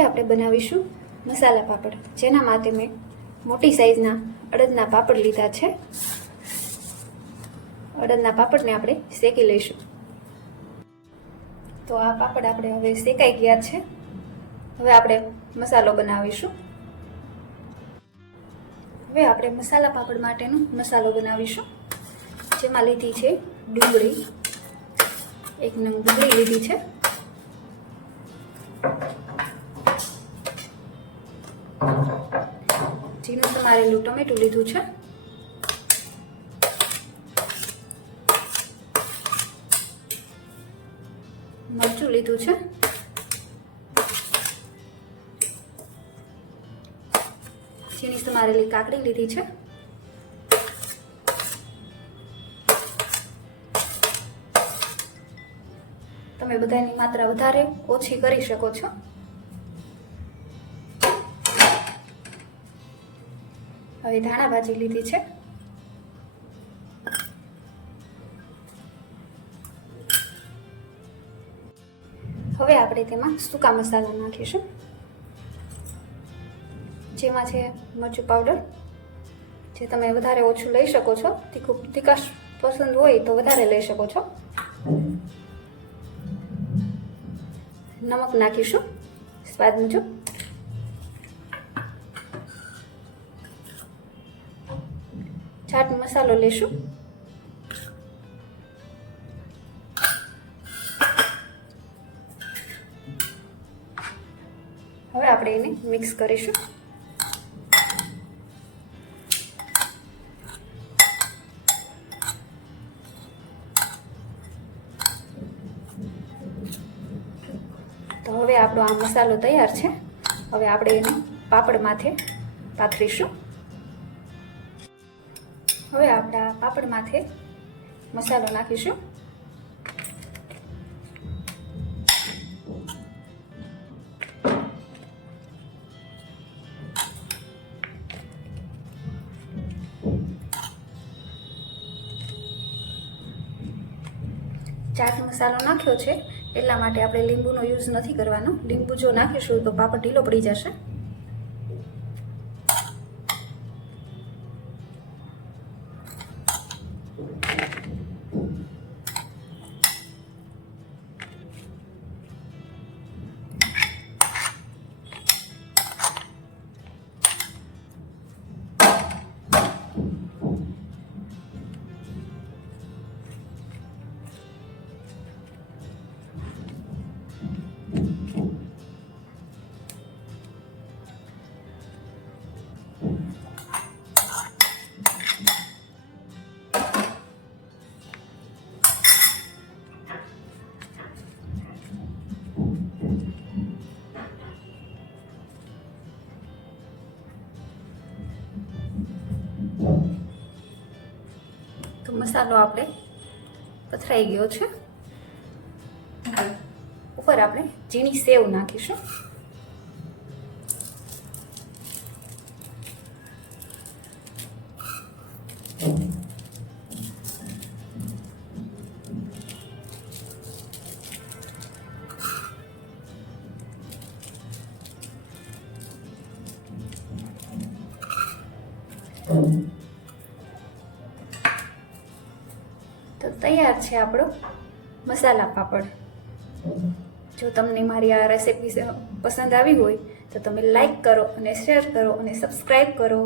આજે આપણે બનાવીશું મસાલા પાપડ, જેના માટે મેં મોટી સાઈઝના અડદના પાપડ લીધા છે. અડદના પાપડને આપણે શેકી લઈશું. તો આ પાપડ આપણે હવે શેકાઈ ગયા છે. હવે આપણે મસાલો બનાવીશું. હવે આપણે મસાલા પાપડ માટેનો મસાલો બનાવીશું, જેમાં લીધી છે ડુંગળી, 1 નંગ ડુંગળી લીધી છે, ઝીણું સમારેલું ટમેટું લીધું છે, મરચું લીધું છે, ઝીણી સમારેલી કાકડી લીધી છે, તમે બધાની માત્રા વધારે ઓછી કરી શકો છો. હવે ધાણા ભાજી લીધી છે. હવે આપણે તેમાં સૂકા મસાલા નાખીશું, જેમાં છે મરચું પાવડર, જે તમે વધારે ઓછું લઈ શકો છો. તીખાશ પસંદ હોય તો વધારે લઈ શકો છો. નમક નાખીશું સ્વાદ મુજબ. ચાટ મસાલો લેશું. હવે આપણે એને મિક્સ કરીશું. તો હવે આપણો આ મસાલો તૈયાર છે. હવે આપણે એને પાપડ માથે પાથરીશું. હવે આપણા પાપડ માથે મસાલો નાખીશું. ચાટ મસાલો નાખ્યો છે એટલા માટે આપણે લીંબુનો યુઝ નથી કરવાનો. લીંબુ જો નાખીશું તો પાપડ ઢીલો પડી જશે. તો મસાલો આપણે પથરાઈ ગયો છે. ઉપર આપણે ઝીણી સેવ નાખીશું. તો તૈયાર છે આપણો મસાલા પાપડ. જો તમને મારી આ રેસીપી પસંદ આવી હોય તો તમે લાઈક કરો અને શેર કરો અને સબસ્ક્રાઈબ કરો.